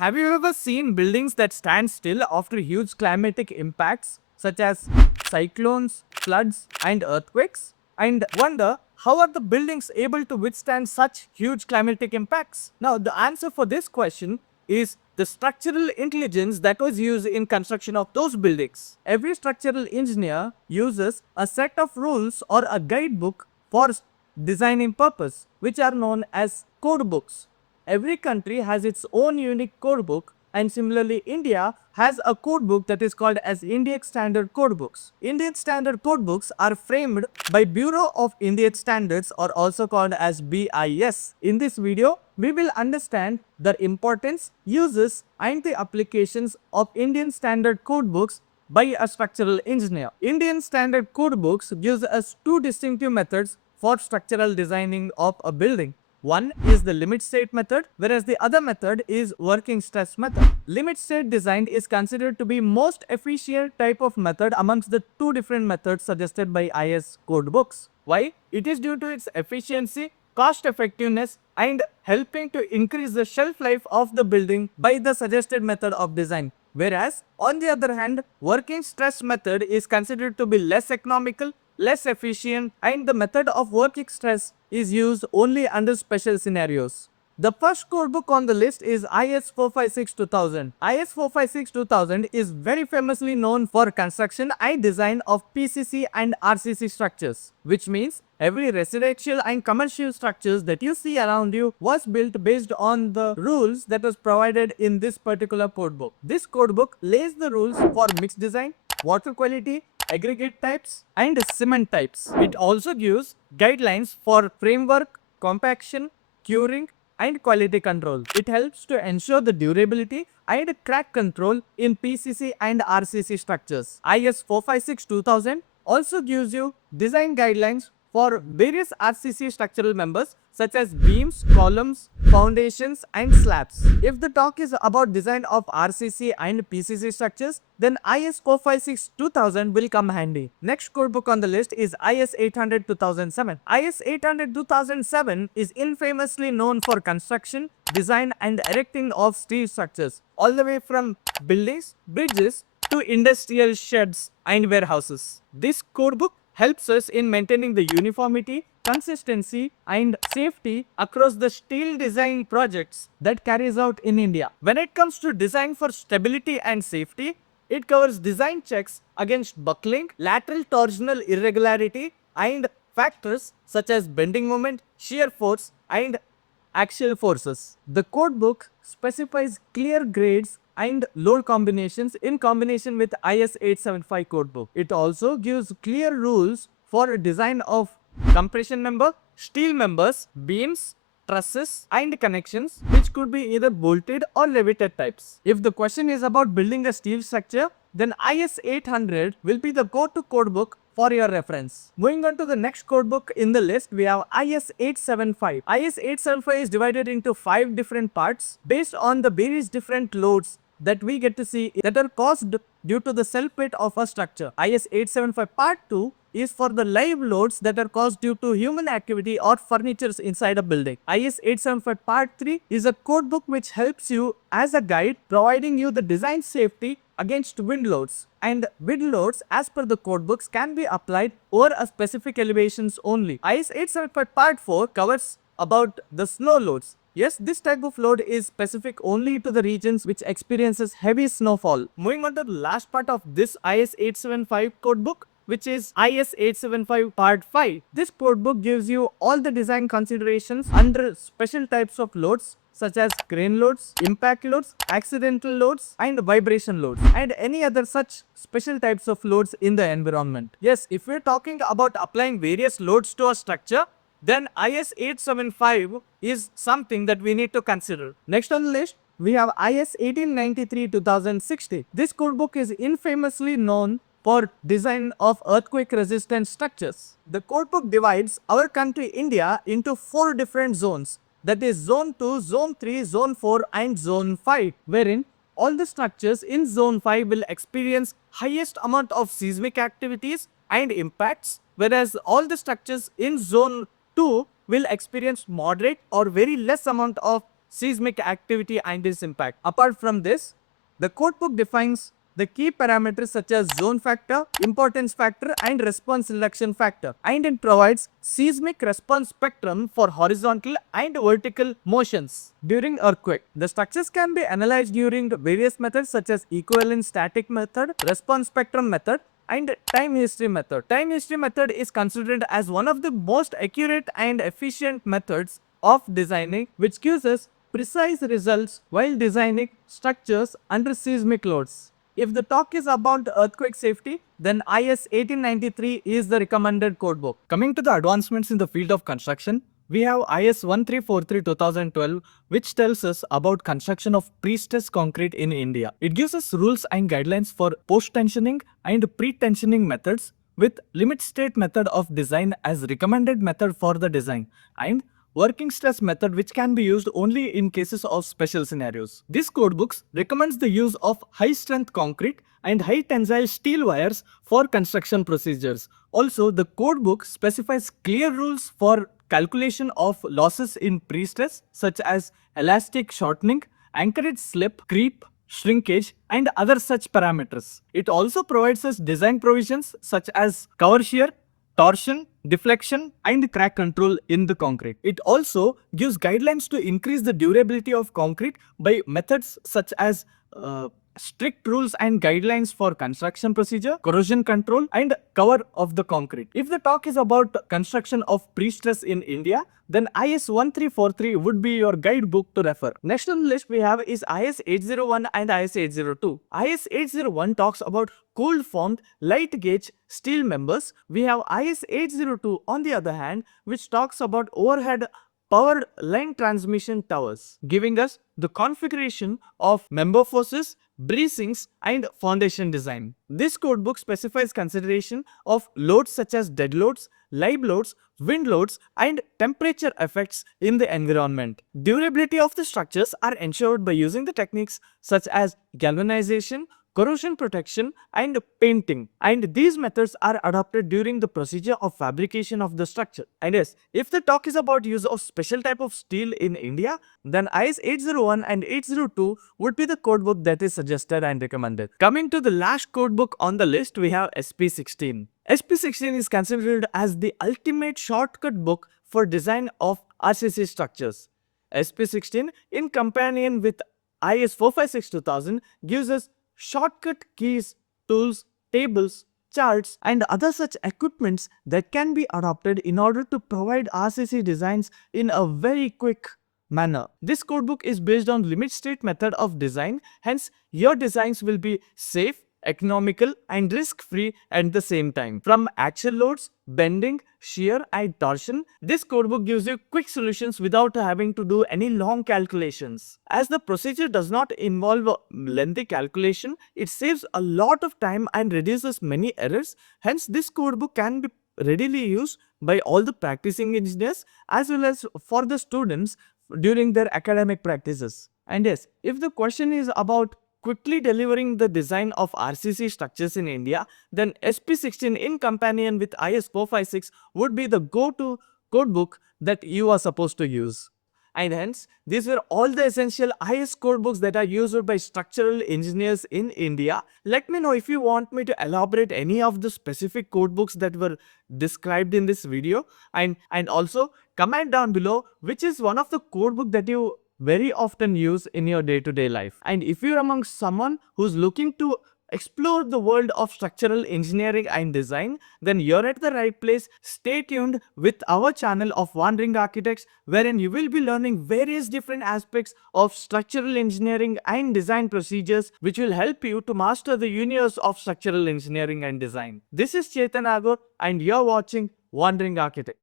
Have you ever seen buildings that stand still after huge climatic impacts such as cyclones, floods, and earthquakes? And wonder how are the buildings able to withstand such huge climatic impacts? Now, the answer for this question is the structural intelligence that was used in construction of those buildings. Every structural engineer uses a set of rules or a guidebook for designing purpose, which are known as code books. Every country has its own unique code book, and similarly India has a code book that is called as Indian Standard Code Books. Indian Standard Code Books are framed by Bureau of Indian Standards, or also called as BIS. In this video, we will understand the importance, uses and the applications of Indian Standard Code Books by a structural engineer. Indian Standard Code Books gives us two distinctive methods for structural designing of a building. One is the limit state method, whereas the other method is working stress method. Limit state design is considered to be most efficient type of method amongst the two different methods suggested by IS code books. Why? It is due to its efficiency, cost effectiveness and helping to increase the shelf life of the building by the suggested method of design. Whereas, on the other hand, working stress method is considered to be less economical, less efficient, and the method of working stress is used only under special scenarios. The first code book on the list is IS 456-2000. IS 456-2000 is very famously known for construction and design of PCC and RCC structures, which means every residential and commercial structures that you see around you was built based on the rules that was provided in this particular code book. This code book lays the rules for mixed design, water quality, aggregate types and cement types. It also gives guidelines for framework, compaction, curing and quality control. It helps to ensure the durability and crack control in PCC and RCC structures. IS 456-2000 also gives you design guidelines for various RCC structural members such as beams, columns, foundations and slabs. If the talk is about design of RCC and PCC structures, then IS 456-2000 will come handy. Next code book on the list is IS 800-2007. IS 800-2007 is infamously known for construction, design and erecting of steel structures, all the way from buildings, bridges to industrial sheds and warehouses. This code book helps us in maintaining the uniformity, consistency and safety across the steel design projects that carries out in India. When it comes to design for stability and safety, it covers design checks against buckling, lateral torsional irregularity and factors such as bending moment, shear force and axial forces. The code book specifies clear grades and load combinations in combination with IS 875 code book. It also gives clear rules for design of compression member, steel members, beams, trusses and connections which could be either bolted or riveted types. If the question is about building a steel structure, then IS 800 will be the go-to code book for your reference. Moving on to the next code book in the list, we have IS 875. IS 875 is divided into 5 different parts based on the various different loads that we get to see that are caused due to the self weight of a structure. IS 875 part 2 is for the live loads that are caused due to human activity or furnitures inside a building. IS 875 part 3 is a code book which helps you as a guide, providing you the design safety against wind loads. And wind loads as per the code books can be applied over a specific elevations only. IS 875 part 4 covers about the snow loads. Yes, this type of load is specific only to the regions which experiences heavy snowfall. Moving on to the last part of this IS 875 code book, which is IS 875 part 5. This code book gives you all the design considerations under special types of loads such as crane loads, impact loads, accidental loads and vibration loads and any other such special types of loads in the environment. Yes, if we're talking about applying various loads to a structure, then IS 875 is something that we need to consider. Next on the list, we have IS 1893-2060. This code book is infamously known for design of earthquake resistant structures. The code book divides our country India into 4 different zones, that is zone 2, zone 3, zone 4 and zone 5, wherein all the structures in zone 5 will experience highest amount of seismic activities and impacts, whereas all the structures in zone 2 will experience moderate or very less amount of seismic activity and its impact. Apart from this, the codebook defines the key parameters such as zone factor, importance factor and response reduction factor, and it provides seismic response spectrum for horizontal and vertical motions during earthquake. The structures can be analyzed using various methods such as equivalent static method, response spectrum method and time history method. Time history method is considered as one of the most accurate and efficient methods of designing, which gives us precise results while designing structures under seismic loads. If the talk is about earthquake safety, then IS 1893 is the recommended codebook. Coming to the advancements in the field of construction, we have IS 1343-2012, which tells us about construction of pre-stressed concrete in India. It gives us rules and guidelines for post-tensioning and pre-tensioning methods, with limit state method of design as recommended method for the design, and working stress method, which can be used only in cases of special scenarios. This codebook recommends the use of high strength concrete and high tensile steel wires for construction procedures. Also, the codebook specifies clear rules for calculation of losses in pre-stress such as elastic shortening, anchorage slip, creep, shrinkage and other such parameters. It also provides us design provisions such as cover shear, torsion, deflection and crack control in the concrete. It also gives guidelines to increase the durability of concrete by methods such as strict rules and guidelines for construction procedure, corrosion control and cover of the concrete. If the talk is about construction of pre-stress in India, then IS 1343 would be your guidebook to refer. Next on the list we have is IS 801 and IS 802. IS 801 talks about cold formed light gauge steel members. We have IS 802 on the other hand, which talks about overhead power line transmission towers, giving us the configuration of member forces, bracings and foundation design. This codebook specifies consideration of loads such as dead loads, live loads, wind loads and temperature effects in the environment. Durability of the structures are ensured by using the techniques such as galvanization, corrosion protection and painting, and these methods are adopted during the procedure of fabrication of the structure. And yes, if the talk is about use of special type of steel in India, then IS 801 and 802 would be the codebook that is suggested and recommended. Coming to the last codebook on the list, we have SP16. SP16 is considered as the ultimate shortcut book for design of RCC structures. SP16 in companion with IS 456-2000 gives us shortcut keys, tools, tables, charts and other such equipments that can be adopted in order to provide RCC designs in a very quick manner. This codebook is based on limit state method of design, hence your designs will be safe, economical and risk-free at the same time. From axial loads, bending, shear and torsion, this codebook gives you quick solutions without having to do any long calculations. As the procedure does not involve a lengthy calculation, it saves a lot of time and reduces many errors. Hence, this codebook can be readily used by all the practicing engineers as well as for the students during their academic practices. And yes, if the question is about quickly delivering the design of RCC structures in India, then SP16 in companion with IS 456 would be the go-to codebook that you are supposed to use. And hence, these were all the essential IS codebooks that are used by structural engineers in India. Let me know if you want me to elaborate any of the specific codebooks that were described in this video, and also comment down below which is one of the codebook that you very often use in your day-to-day life. And if you're among someone who's looking to explore the world of structural engineering and design, then you're at the right place. Stay tuned with our channel of Wandering Architects, wherein you will be learning various different aspects of structural engineering and design procedures, which will help you to master the universe of structural engineering and design. This is Chetan Agor and you're watching Wandering Architect.